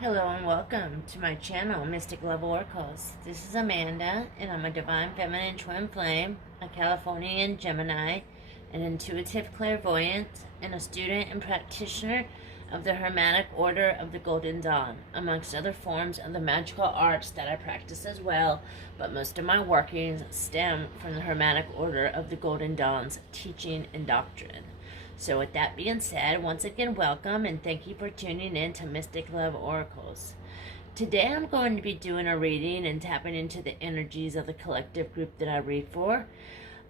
Hello and welcome to my channel, Mystic Love Oracles. This is Amanda, and I'm a Divine Feminine Twin Flame, a Californian Gemini, an intuitive clairvoyant, and a student and practitioner of the Hermetic Order of the Golden Dawn, amongst other forms of the magical arts that I practice as well, but most of my workings stem from the Hermetic Order of the Golden Dawn's teaching and doctrine. So with that being said, once again, welcome and thank you for tuning in to Mystic Love Oracles. Today I'm going to be doing a reading and tapping into the energies of the collective group that I read for.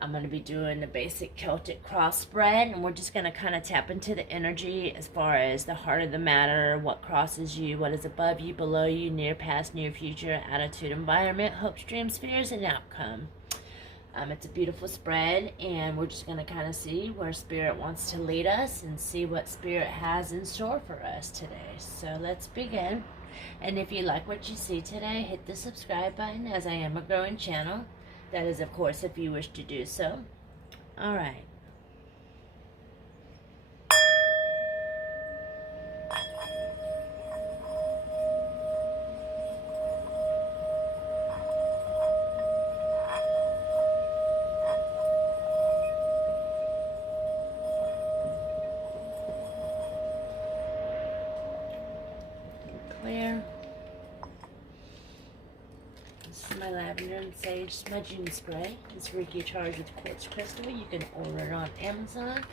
I'm going to be doing the basic Celtic cross spread, and we're just going to kind of tap into the energy as far as the heart of the matter, what crosses you, what is above you, below you, near, past, near, future, attitude, environment, hopes, dreams, fears, and outcome. It's a beautiful spread, and we're just going to kind of see where Spirit wants to lead us and see what Spirit has in store for us today. So let's begin. And if you like what you see today, hit the subscribe button, as I am a growing channel. That is, of course, if you wish to do so. All right. Clear. This is my lavender and sage smudging spray. It's Reiki charged with quartz crystal. You can order it on Amazon.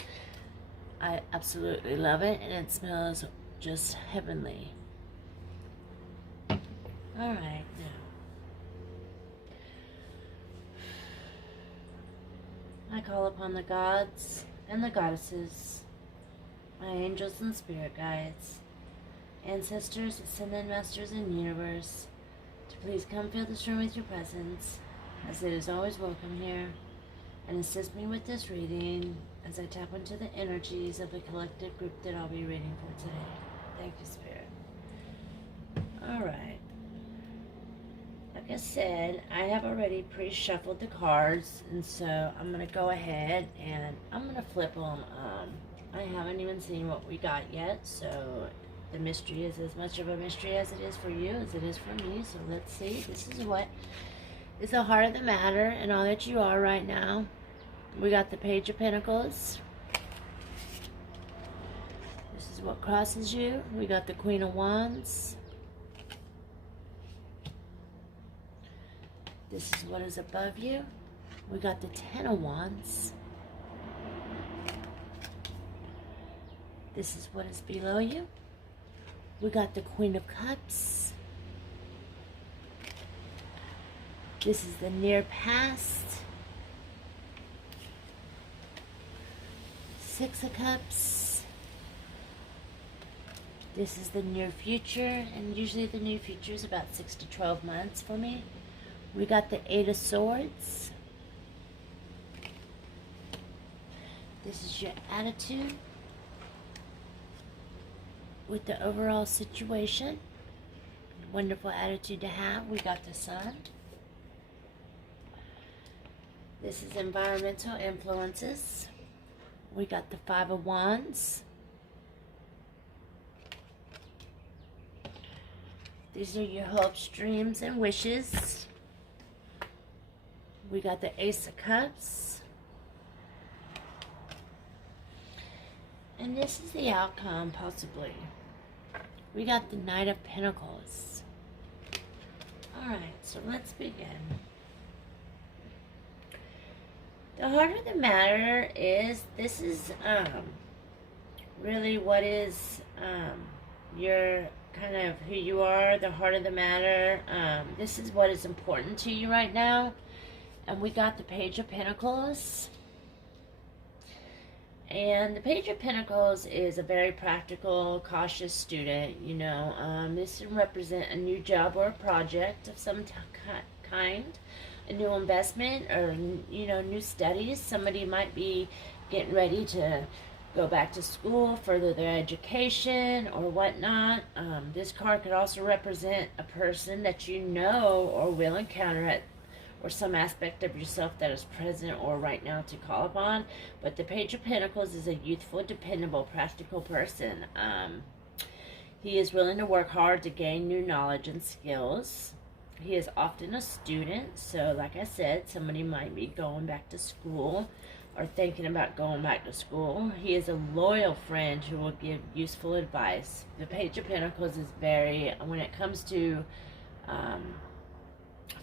I absolutely love it, and it smells just heavenly. All right, now I call upon the gods and the goddesses, my angels and spirit guides, ancestors, ascended masters, and universe, to please come fill this room with your presence, as it is always welcome here, and assist me with this reading as I tap into the energies of the collective group that I'll be reading for today. Thank you, Spirit. Alright. Like I said, I have already pre-shuffled the cards, and so I'm going to go ahead and I'm going to flip them. I haven't even seen what we got yet, so the mystery is as much of a mystery as it is for you as it is for me. So let's see. This is what is the heart of the matter and all that you are right now. We got the Page of Pentacles. This is what crosses you. We got the Queen of Wands. This is what is above you. We got the Ten of Wands. This is what is below you. We got the Queen of Cups. This is the near past. Six of Cups. This is the near future, and usually the near future is about 6 to 12 months for me. We got the Eight of Swords. This is your attitude with the overall situation. Wonderful attitude to have. We got the Sun. This is environmental influences. We got the Five of Wands. These are your hopes, dreams, and wishes. We got the Ace of Cups. And this is the outcome, possibly. We got the Knight of Pentacles. Alright, so let's begin. The heart of the matter is, this is really what is your kind of who you are, the heart of the matter. This is what is important to you right now. And we got the Page of Pentacles. And the Page of Pentacles is a very practical, cautious student. You know, this can represent a new job or a project of some kind, a new investment, or, you know, new studies. Somebody might be getting ready to go back to school, further their education, or whatnot. This card could also represent a person that you know or will encounter at, or some aspect of yourself that is present or right now to call upon. But the Page of Pentacles is a youthful, dependable, practical person. He is willing to work hard to gain new knowledge and skills. He is often a student, so like I said, somebody might be going back to school or thinking about going back to school. He is a loyal friend who will give useful advice. The Page of Pentacles is very, when it comes to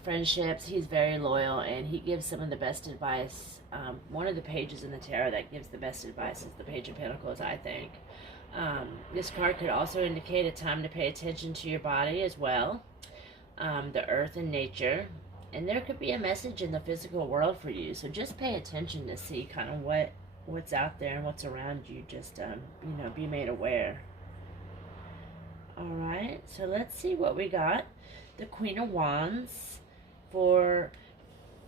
friendships, he's very loyal and he gives some of the best advice. One of the pages in the tarot that gives the best advice is the Page of Pentacles, I think. This card could also indicate a time to pay attention to your body as well, the earth and nature. And there could be a message in the physical world for you. So just pay attention to see kind of what's out there and what's around you. Just, be made aware. Alright, so let's see what we got. The Queen of Wands.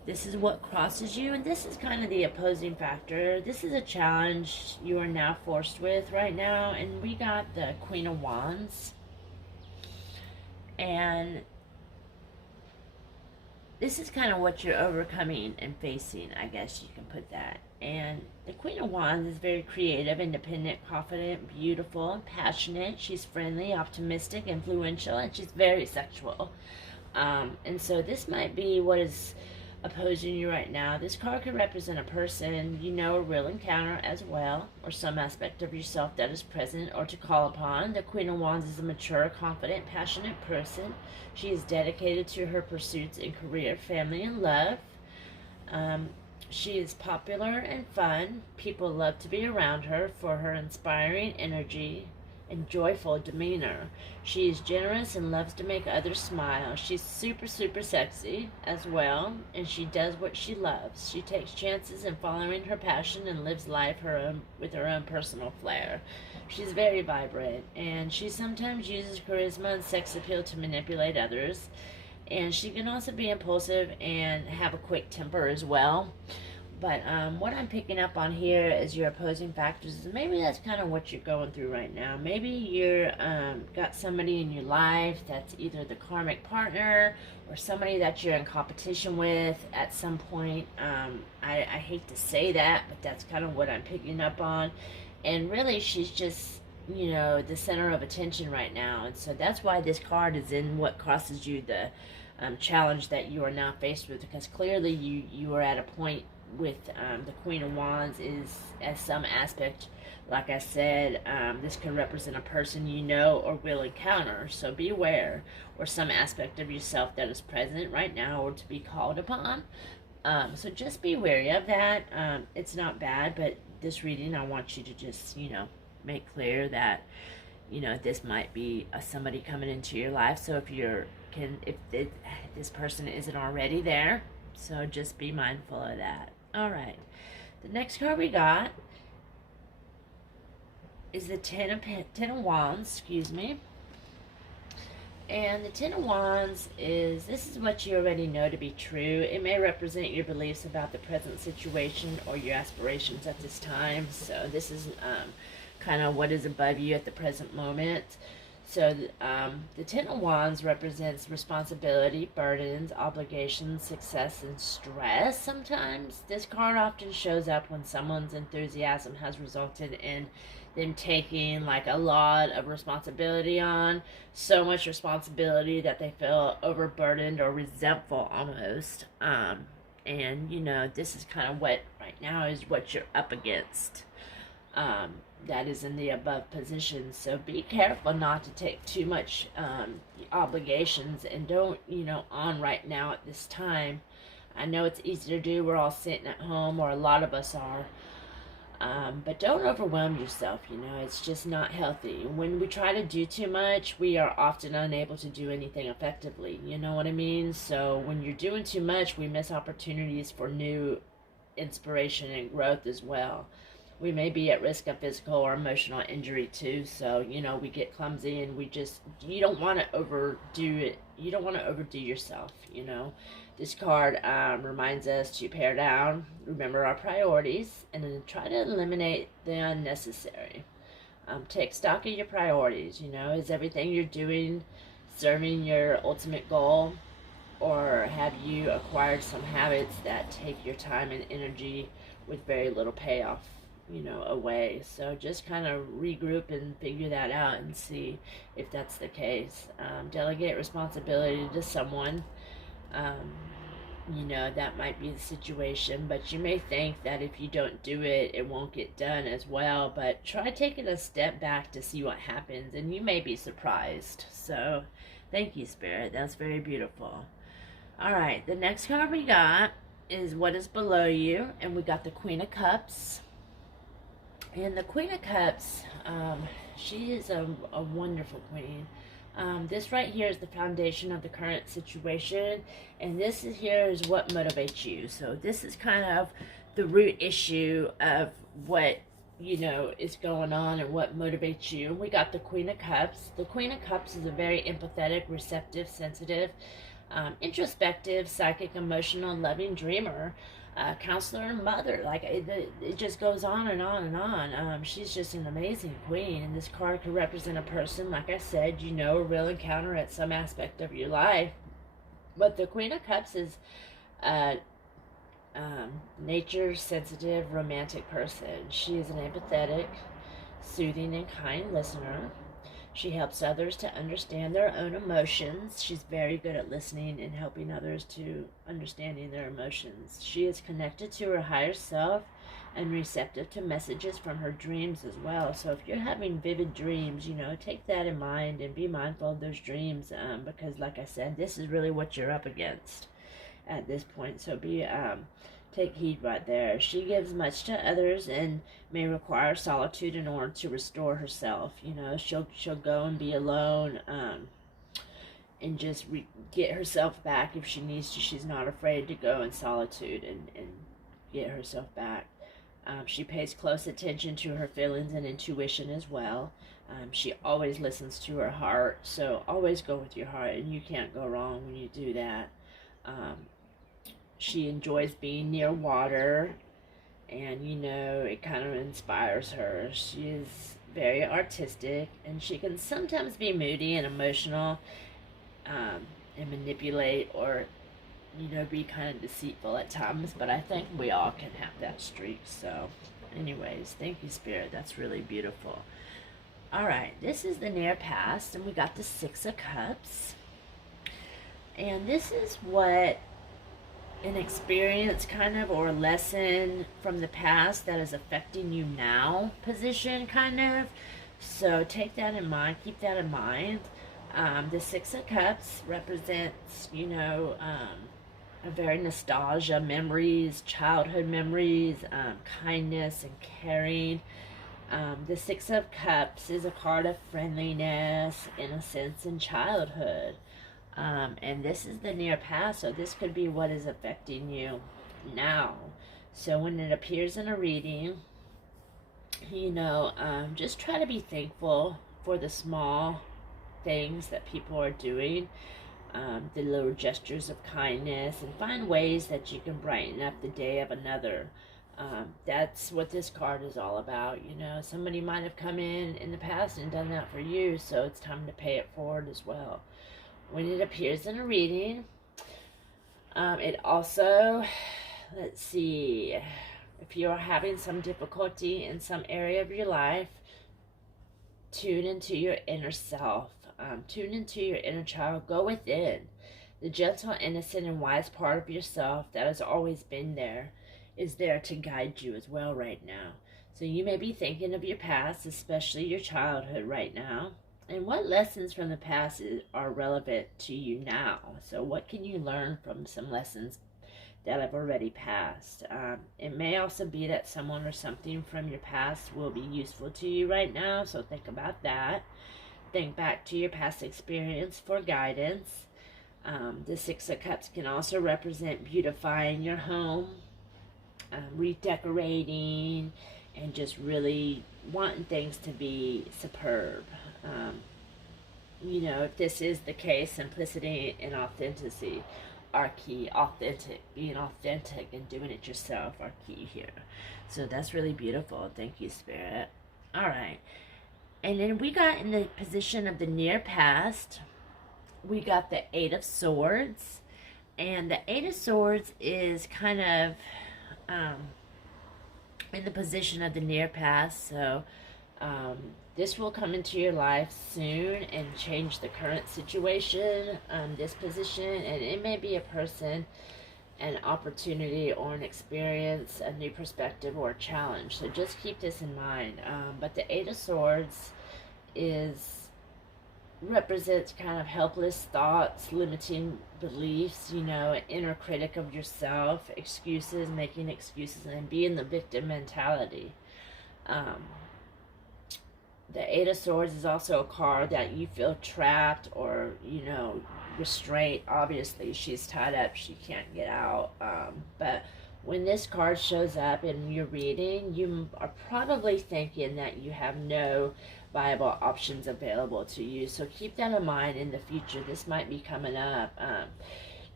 This is what crosses you, and this is kind of the opposing factor. This is a challenge you are now forced with right now, and we got the Queen of Wands. And this is kind of what you're overcoming and facing, I guess you can put that. And the Queen of Wands is very creative, independent, confident, beautiful, passionate. She's friendly, optimistic, influential, and she's very sexual. And so this might be what is opposing you right now. This card could represent a person you know or will encounter as well, or some aspect of yourself that is present or to call upon. The Queen of Wands is a mature, confident, passionate person. She is dedicated to her pursuits in career, family, and love. She is popular and fun. People love to be around her for her inspiring energy and joyful demeanor. She is generous and loves to make others smile. She's super, super sexy as well, and she does what she loves. She takes chances in following her passion and lives life with her own personal flair. She's very vibrant, and she sometimes uses charisma and sex appeal to manipulate others. And she can also be impulsive and have a quick temper as well. But what I'm picking up on here is your opposing factors. Maybe that's kind of what you're going through right now. Maybe you're got somebody in your life that's either the karmic partner or somebody that you're in competition with at some point. I hate to say that, but that's kind of what I'm picking up on. And really, she's just, the center of attention right now. And so that's why this card is in what crosses you, the challenge that you are now faced with. Because clearly you are at a point with the Queen of Wands is as some aspect, like I said, this could represent a person you know or will encounter, so be aware, or some aspect of yourself that is present right now or to be called upon. So just be wary of that. It's not bad, but this reading, I want you to just, make clear that, this might be somebody coming into your life. So if this person isn't already there, so just be mindful of that. All right. The next card we got is the Ten of Wands, And the Ten of Wands this is what you already know to be true. It may represent your beliefs about the present situation or your aspirations at this time. So this is kind of what is above you at the present moment. So the Ten of Wands represents responsibility, burdens, obligations, success, and stress sometimes. This card often shows up when someone's enthusiasm has resulted in them taking like a lot of responsibility on, so much responsibility that they feel overburdened or resentful almost. And this is kind of what right now is what you're up against. That is in the above position. So be careful not to take too much obligations and don't, on right now at this time. I know it's easy to do. We're all sitting at home, or a lot of us are. But don't overwhelm yourself, it's just not healthy. When we try to do too much, we are often unable to do anything effectively. You know what I mean? So when you're doing too much, we miss opportunities for new inspiration and growth as well. We may be at risk of physical or emotional injury too. So, we get clumsy and you don't want to overdo it. You don't want to overdo yourself, This card reminds us to pare down, remember our priorities, and then try to eliminate the unnecessary. Take stock of your priorities, Is everything you're doing serving your ultimate goal? Or have you acquired some habits that take your time and energy with very little payoff? away. So just kind of regroup and figure that out and see if that's the case. Delegate responsibility to someone. Um, that might be the situation, but you may think that if you don't do it, it won't get done as well. But try taking a step back to see what happens, and you may be surprised. So, thank you, Spirit. That's very beautiful. All right, the next card we got is what is below you, and we got the Queen of Cups. And the Queen of Cups, she is a wonderful queen. This right here is the foundation of the current situation, and here is what motivates you. So this is kind of the root issue of what is going on and what motivates you. We got the Queen of Cups. The Queen of Cups is a very empathetic, receptive, sensitive, introspective, psychic, emotional, loving dreamer, counselor, and mother. Like it just goes on and on and on. She's just an amazing queen, and this card could represent a person, like I said, a real encounter at some aspect of your life. But the Queen of Cups is nature sensitive, romantic person. She is an empathetic, soothing, and kind listener. She helps others to understand their own emotions. She's very good at listening and helping others to understanding their emotions. She is connected to her higher self and receptive to messages from her dreams as well. So if you're having vivid dreams, take that in mind and be mindful of those dreams, because like I said, this is really what you're up against at this point. So take heed right there. She gives much to others and may require solitude in order to restore herself. She'll go and be alone, and just get herself back if she needs to. She's not afraid to go in solitude and get herself back. She pays close attention to her feelings and intuition as well. She always listens to her heart, so always go with your heart, and you can't go wrong when you do that. She enjoys being near water, and it kind of inspires her. She is very artistic, and she can sometimes be moody and emotional, and manipulate, or be kind of deceitful at times, but I think we all can have that streak. So anyways, thank you, Spirit. That's really beautiful. All right, this is the near past, and we got the Six of Cups, and this is what an experience kind of, or a lesson from the past that is affecting you now position kind of. So take that in mind, keep that in mind. The Six of Cups represents a very nostalgia, memories, childhood memories, kindness and caring. The Six of Cups is a card of friendliness, innocence, and childhood. And this is the near past, so this could be what is affecting you now. So when it appears in a reading, just try to be thankful for the small things that people are doing, the little gestures of kindness, and find ways that you can brighten up the day of another. That's what this card is all about. Somebody might have come in the past and done that for you, so it's time to pay it forward as well. When it appears in a reading, it also, let's see, if you are having some difficulty in some area of your life, tune into your inner self. Tune into your inner child. Go within. The gentle, innocent, and wise part of yourself that has always been there is there to guide you as well right now. So you may be thinking of your past, especially your childhood right now. And what lessons from the past are relevant to you now? So what can you learn from some lessons that have already passed? It may also be that someone or something from your past will be useful to you right now, so think about that. Think back to your past experience for guidance. The Six of Cups can also represent beautifying your home, redecorating, and just really wanting things to be superb. If this is the case, simplicity and authenticity are key. Being authentic and doing it yourself are key here. So that's really beautiful. Thank you, Spirit. All right. And then we got in the position of the near past, we got the Eight of Swords. And the Eight of Swords is kind of in the position of the near past. So um, this will come into your life soon and change the current situation, this position, and it may be a person, an opportunity, or an experience, a new perspective, or a challenge. So just keep this in mind. But the Eight of Swords is represents kind of helpless thoughts, limiting beliefs, an inner critic of yourself, excuses, making excuses, and being the victim mentality. Um, the Eight of Swords is also a card that you feel trapped or, restraint. Obviously, she's tied up, she can't get out. But when this card shows up in your reading, you are probably thinking that you have no viable options available to you. So keep that in mind in the future. This might be coming up.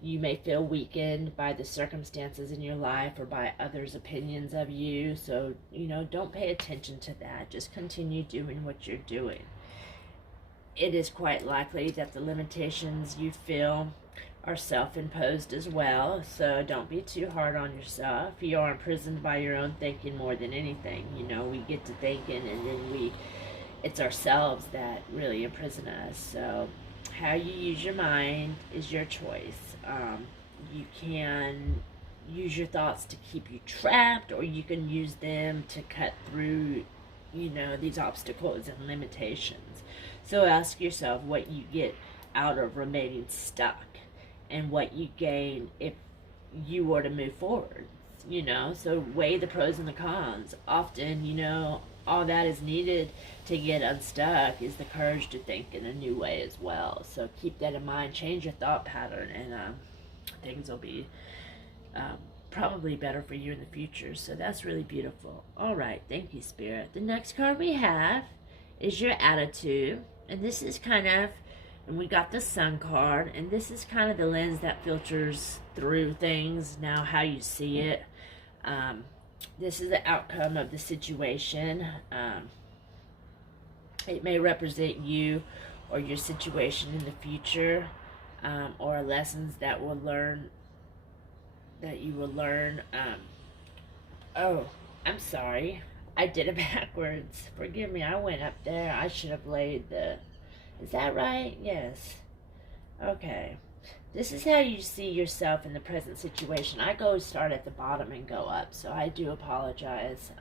You may feel weakened by the circumstances in your life or by others' opinions of you. So, don't pay attention to that. Just continue doing what you're doing. It is quite likely that the limitations you feel are self-imposed as well, so don't be too hard on yourself. You are imprisoned by your own thinking more than anything. We get to thinking, and then it's ourselves that really imprison us. So how you use your mind is your choice. You can use your thoughts to keep you trapped, or you can use them to cut through these obstacles and limitations. So ask yourself what you get out of remaining stuck and what you gain if you were to move forward. So weigh the pros and the cons. Often, all that is needed to get unstuck is the courage to think in a new way as well. So keep that in mind. Change your thought pattern, and things will be probably better for you in the future. So that's really beautiful. All right, thank you, Spirit. The next card we have is your attitude, and this is and we got the Sun card, and this is kind of the lens that filters through things, now how you see it. This is the outcome of the situation. It may represent you or your situation in the future, or lessons that you will learn. Oh, I'm sorry. I did it backwards. Forgive me, I went up there. I should have laid is that right? Yes. Okay. This is how you see yourself in the present situation. I start at the bottom and go up, so I do apologize,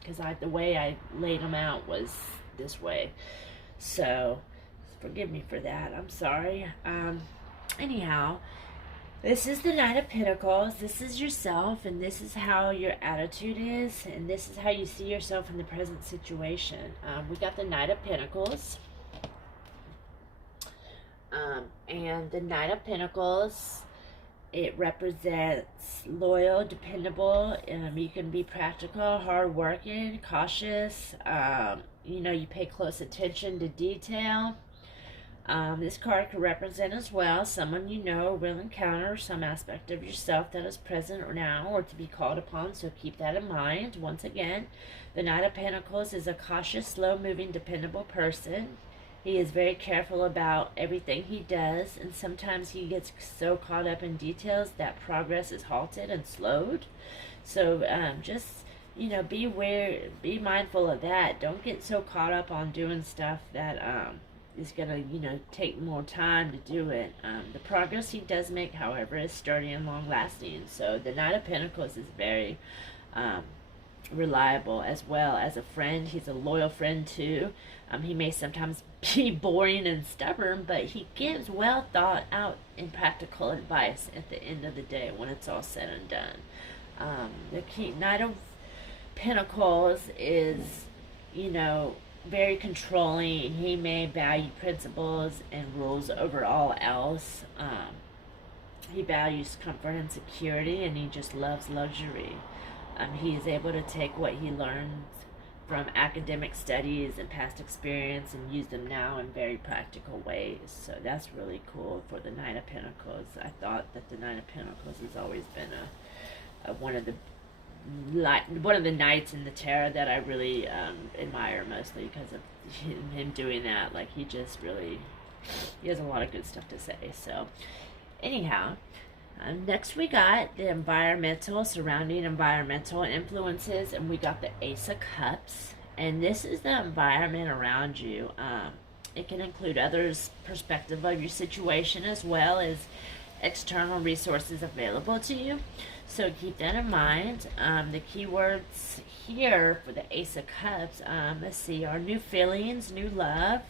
because the way I laid them out was this way. So forgive me for that. I'm sorry. Anyhow, this is the Knight of Pentacles. This is yourself, and this is how your attitude is, and this is how you see yourself in the present situation. We got the Knight of Pentacles. And the Knight of Pentacles, it represents loyal, dependable. You can be practical, hardworking, cautious. You pay close attention to detail. This card could represent as well someone will encounter some aspect of yourself that is present or now or to be called upon, so keep that in mind. Once again, the Knight of Pentacles is a cautious, slow-moving, dependable person. He is very careful about everything he does, and sometimes he gets so caught up in details that progress is halted and slowed. So just, be mindful of that. Don't get so caught up on doing stuff that is going to, take more time to do it. The progress he does make, however, is sturdy and long-lasting. So the Knight of Pentacles is very reliable as well as a friend. He's a loyal friend too. He may sometimes be boring and stubborn, but he gives well thought out and practical advice at the end of the day when it's all said and done. The Knight of Pentacles is, very controlling. He may value principles and rules over all else. He values comfort and security, and he just loves luxury. He is able to take what he learns from academic studies and past experience and use them now in very practical ways. So that's really cool for the Knight of Pentacles. I thought that the Knight of Pentacles has always been one of the knights in the tarot that I really admire, mostly because of him doing that. Like, he has a lot of good stuff to say. So anyhow, Next, we got the surrounding environmental influences, and we got the Ace of Cups. And this is the environment around you. It can include others' perspective of your situation as well as external resources available to you. So keep that in mind. The keywords here for the Ace of Cups, let's see, are new feelings, new love,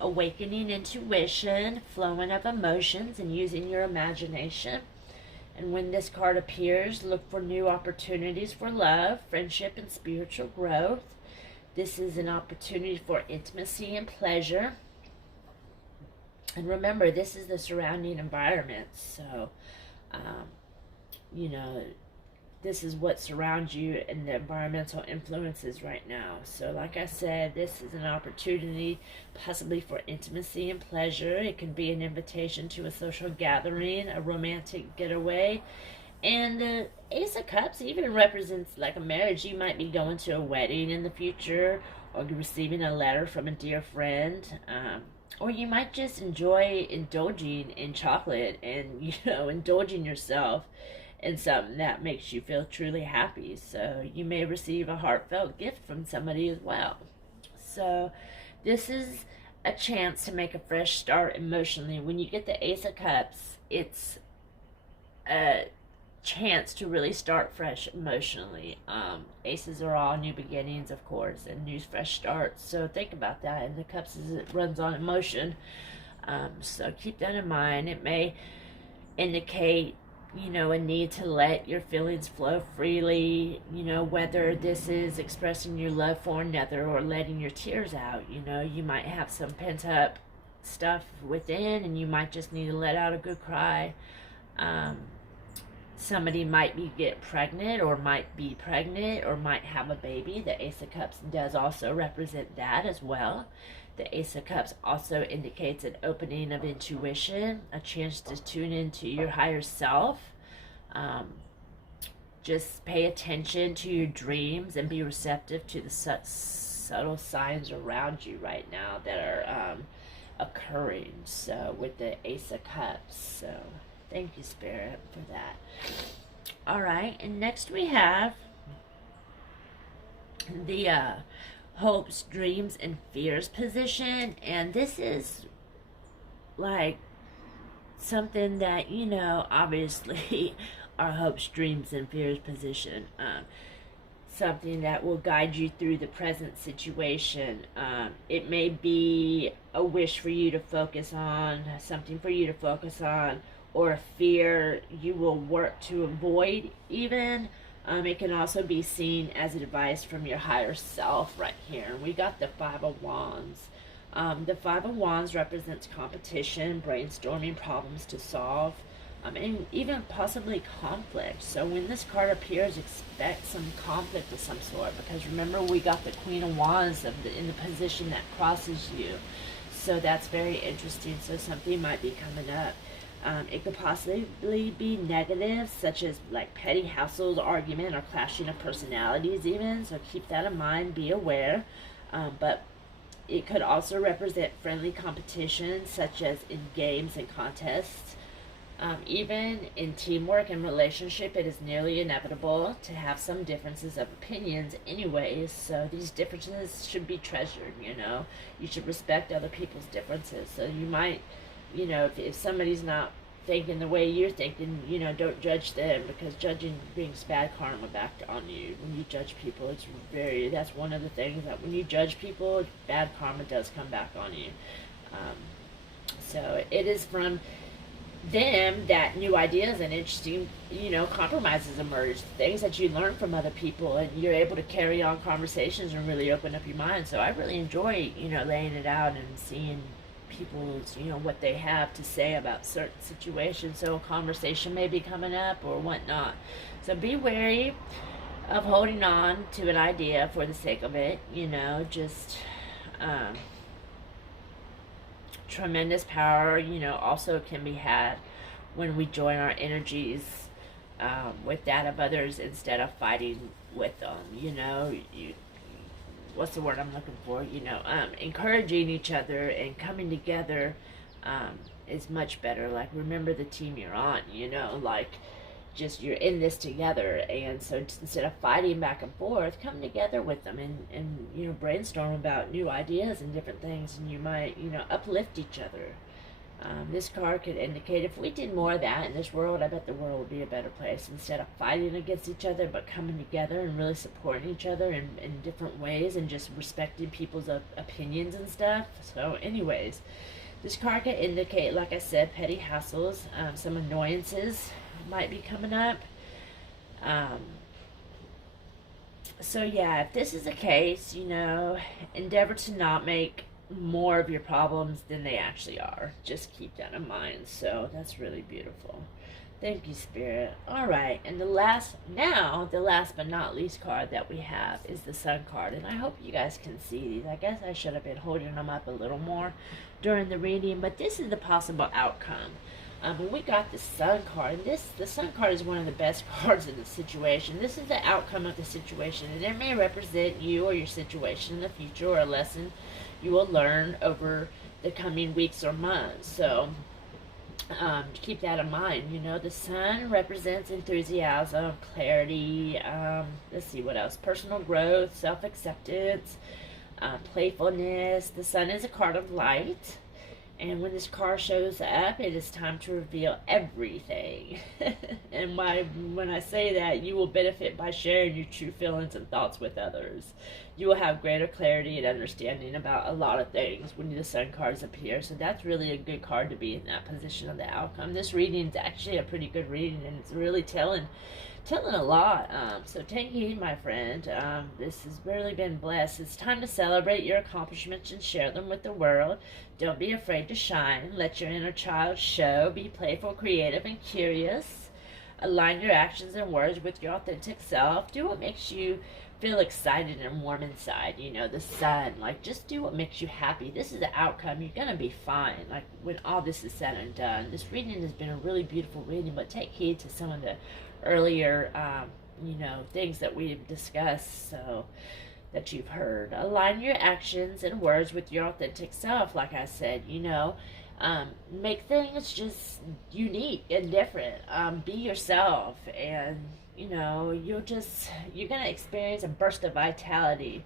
awakening intuition, flowing of emotions, and using your imagination. And when this card appears, look for new opportunities for love, friendship, and spiritual growth. This is an opportunity for intimacy and pleasure. And remember, this is the surrounding environment. So, you know, this is what surrounds you and the environmental influences right now. So like I said, this is an opportunity possibly for intimacy and pleasure. It can be an invitation to a social gathering, a romantic getaway. And the Ace of Cups even represents like a marriage. You might be going to a wedding in the future, or receiving a letter from a dear friend, or you might just enjoy indulging in chocolate and, indulging yourself in something that makes you feel truly happy. So you may receive a heartfelt gift from somebody as well. So this is a chance to make a fresh start emotionally. When you get the Ace of Cups, it's a chance to really start fresh emotionally. Aces are all new beginnings, of course, and new fresh starts. So think about that. And the Cups it runs on emotion. So keep that in mind. It may indicate a need to let your feelings flow freely, whether this is expressing your love for another or letting your tears out. You might have some pent up stuff within, and you might just need to let out a good cry. Somebody might get pregnant, or might be pregnant, or might have a baby. The Ace of Cups does also represent that as well. The Ace of Cups also indicates an opening of intuition, a chance to tune into your higher self. Just pay attention to your dreams and be receptive to the subtle signs around you right now that are occurring. So with the Ace of Cups. So thank you, Spirit, for that. All right, and next we have the hopes, dreams, and fears position. And this is like something that, obviously our hopes, dreams, and fears position. Something that will guide you through the present situation. It may be a wish for you to focus on, something for you to focus on, or a fear you will work to avoid even. It can also be seen as advice from your higher self right here. We got the Five of Wands. The Five of Wands represents competition, brainstorming problems to solve, and even possibly conflict. So when this card appears, expect some conflict of some sort, because remember, we got the Queen of Wands in the position that crosses you. So that's very interesting. So something might be coming up. It could possibly be negative, such as like petty household argument or clashing of personalities even. So keep that in mind, be aware. But it could also represent friendly competition, such as in games and contests. Even in teamwork and relationship, it is nearly inevitable to have some differences of opinions anyways. So these differences should be treasured, You should respect other people's differences. So you might, if somebody's not thinking the way you're thinking, don't judge them, because judging brings bad karma back on you. When you judge people, that's one of the things, that when you judge people, bad karma does come back on you. So it is from them that new ideas and interesting, compromises emerge, things that you learn from other people, and you're able to carry on conversations and really open up your mind. So I really enjoy, laying it out and seeing people's, what they have to say about certain situations. So a conversation may be coming up or whatnot. So be wary of holding on to an idea for the sake of it, tremendous power, also can be had when we join our energies with that of others instead of fighting with them. What's the word I'm looking for? Encouraging each other and coming together is much better. Like, remember the team you're on, you know, like, just you're in this together. And so instead of fighting back and forth, come together with them and you know, brainstorm about new ideas and different things, and you might, you know, uplift each other. This card could indicate if we did more of that in this world, I bet the world would be a better place. Instead of fighting against each other, but coming together and really supporting each other in different ways, and just respecting people's opinions and stuff. So anyways, this card could indicate, like I said, petty hassles, some annoyances might be coming up. So yeah, if this is the case, you know, endeavor to not make more of your problems than they actually are. Just keep that in mind. So that's really beautiful. Thank you, Spirit. All right, and the last but not least card that we have is the Sun card, and I hope you guys can see these. I guess I should have been holding them up a little more during the reading, but this is the possible outcome. And we got the Sun card, and the Sun card is one of the best cards in the situation. This is the outcome of the situation, and it may represent you or your situation in the future, or a lesson you will learn over the coming weeks or months. So keep that in mind. You know, the Sun represents enthusiasm, clarity, let's see what else, personal growth, self-acceptance, playfulness. The Sun is a card of light. And when this card shows up, it is time to reveal everything. And when I say that, you will benefit by sharing your true feelings and thoughts with others. You will have greater clarity and understanding about a lot of things when the Sun cards appear. So that's really a good card to be in that position of the outcome. This reading is actually a pretty good reading, and it's really telling a lot. So take heed, my friend. This has really been blessed. It's time to celebrate your accomplishments and share them with the world. Don't be afraid to shine. Let your inner child show. Be playful, creative, and curious. Align your actions and words with your authentic self. Do what makes you feel excited and warm inside. You know, the Sun. Like, just do what makes you happy. This is the outcome. You're going to be fine. Like, when all this is said and done. This reading has been a really beautiful reading, but take heed to some of the earlier, you know, things that we've discussed, so that you've heard. Align your actions and words with your authentic self. Like I said, you know, make things just unique and different. Be yourself, and you know, you're gonna experience a burst of vitality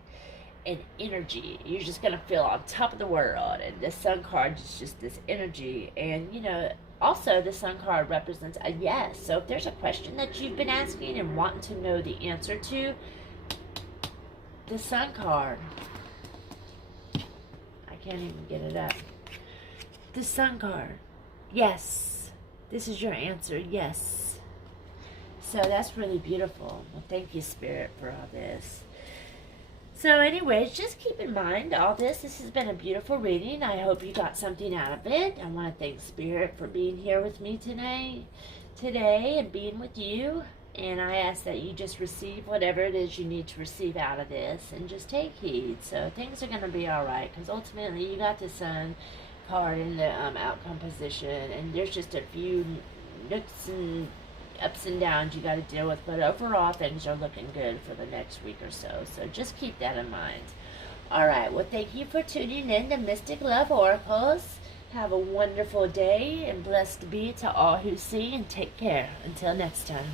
and energy. You're just gonna feel on top of the world, and the Sun card is just this energy. And you know, also the Sun card represents a yes. So if there's a question that you've been asking and wanting to know the answer to, the Sun card, I can't even get it up. The Sun card, yes, this is your answer, yes. So that's really beautiful. Well, thank you, Spirit, for all this. So anyways, just keep in mind all this. This has been a beautiful reading. I hope you got something out of it. I want to thank Spirit for being here with me today and being with you. And I ask that you just receive whatever it is you need to receive out of this, and just take heed. So things are going to be all right, because ultimately you got the Sun card in the outcome position, and there's just a few nooks and ups and downs you got to deal with, but overall things are looking good for the next week or so. So just keep that in mind. All right, well, thank you for tuning in to Mystic Love Oracles. Have a wonderful day, and blessed be to all who see, and take care. Until next time.